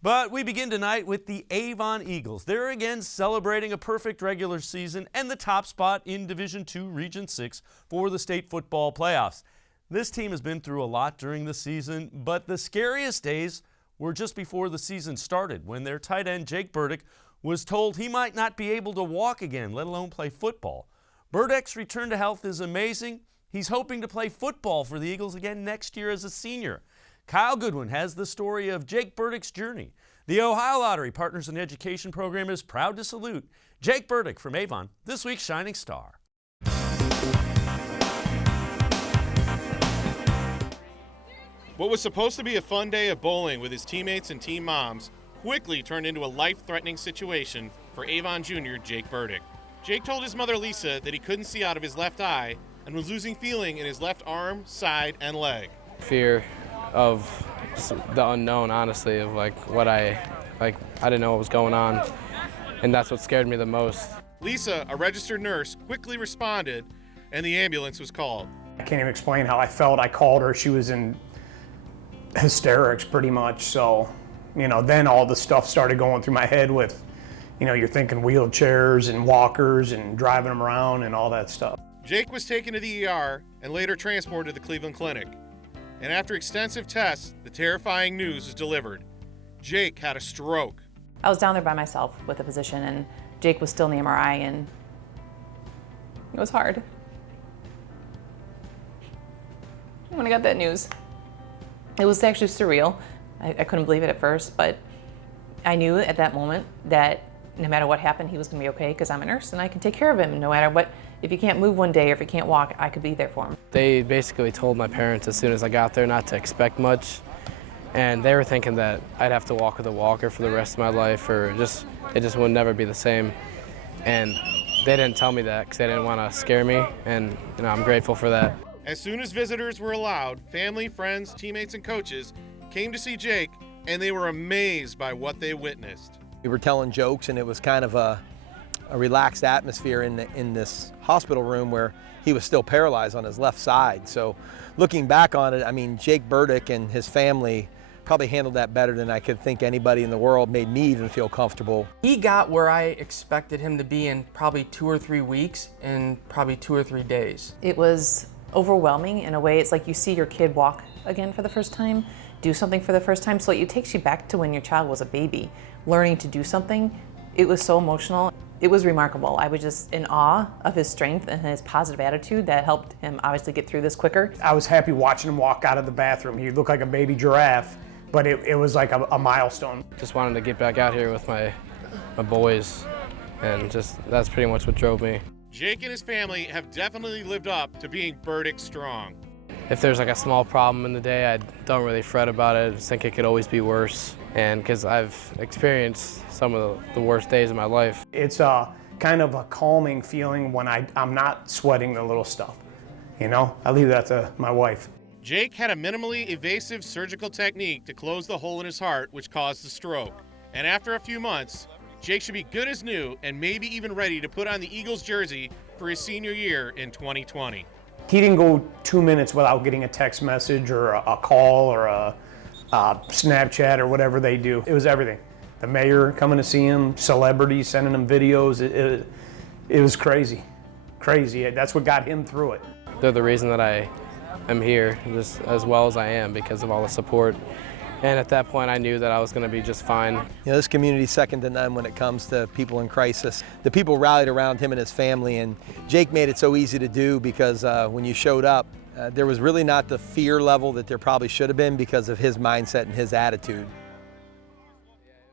But we begin tonight with the Avon Eagles. They're again celebrating a perfect regular season and the top spot in Division II Region 6 for the state football playoffs. This team has been through a lot during the season, but the scariest days were just before the season started when their tight end Jake Burdick was told he might not be able to walk again, let alone play football. Burdick's return to health is amazing. He's hoping to play football for the Eagles again next year as a senior. Kyle Goodwin has the story of Jake Burdick's journey. The Ohio Lottery Partners in Education program is proud to salute Jake Burdick from Avon, this week's Shining Star. What was supposed to be a fun day of bowling with his teammates and team moms quickly turned into a life-threatening situation for Avon Jr. Jake Burdick. Jake told his mother Lisa that he couldn't see out of his left eye and was losing feeling in his left arm, side, and leg. Fear of the unknown, honestly, of I didn't know what was going on, and that's what scared me the most. Lisa, a registered nurse, quickly responded and the ambulance was called. I can't even explain how I felt. I called her, she was in hysterics pretty much, so then all the stuff started going through my head with, you're thinking wheelchairs and walkers and driving them around and all that stuff. Jake was taken to the ER and later transported to the Cleveland Clinic. And after extensive tests, the terrifying news was delivered. Jake had a stroke. I was down there by myself with a physician, and Jake was still in the MRI, and it was hard. When I got that news, it was actually surreal. I couldn't believe it at first, but I knew at that moment that no matter what happened, he was going to be okay because I'm a nurse and I can take care of him no matter what. If he can't move one day or if he can't walk, I could be there for him. They basically told my parents as soon as I got there not to expect much, and they were thinking that I'd have to walk with a walker for the rest of my life, or it just would never be the same. And they didn't tell me that because they didn't want to scare me, and I'm grateful for that. As soon as visitors were allowed, family, friends, teammates, and coaches came to see Jake, and they were amazed by what they witnessed. We were telling jokes, and it was kind of a relaxed atmosphere in this hospital room where he was still paralyzed on his left side. So looking back on it, Jake Burdick and his family probably handled that better than I could think anybody in the world, made me even feel comfortable. He got where I expected him to be in probably 2 or 3 weeks and probably 2 or 3 days. It was overwhelming in a way. It's like you see your kid walk again for the first time, do something for the first time, so it takes you back to when your child was a baby, learning to do something. It was so emotional. It was remarkable. I was just in awe of his strength and his positive attitude that helped him obviously get through this quicker. I was happy watching him walk out of the bathroom. He looked like a baby giraffe, but it was like a milestone. Just wanted to get back out here with my boys, and that's pretty much what drove me. Jake and his family have definitely lived up to being Burdick strong. If there's a small problem in the day, I don't really fret about it. I just think it could always be worse. And because I've experienced some of the worst days of my life. It's kind of a calming feeling when I'm not sweating the little stuff. I leave that to my wife. Jake had a minimally invasive surgical technique to close the hole in his heart, which caused the stroke. And after a few months, Jake should be good as new and maybe even ready to put on the Eagles jersey for his senior year in 2020. He didn't go 2 minutes without getting a text message or a call or a Snapchat or whatever they do. It was everything. The mayor coming to see him, celebrities sending him videos. It was crazy. Crazy. That's what got him through it. They're the reason that I am here just as well as I am, because of all the support. And at that point, I knew that I was going to be just fine. This community's second to none when it comes to people in crisis. The people rallied around him and his family, and Jake made it so easy to do because when you showed up, there was really not the fear level that there probably should have been because of his mindset and his attitude.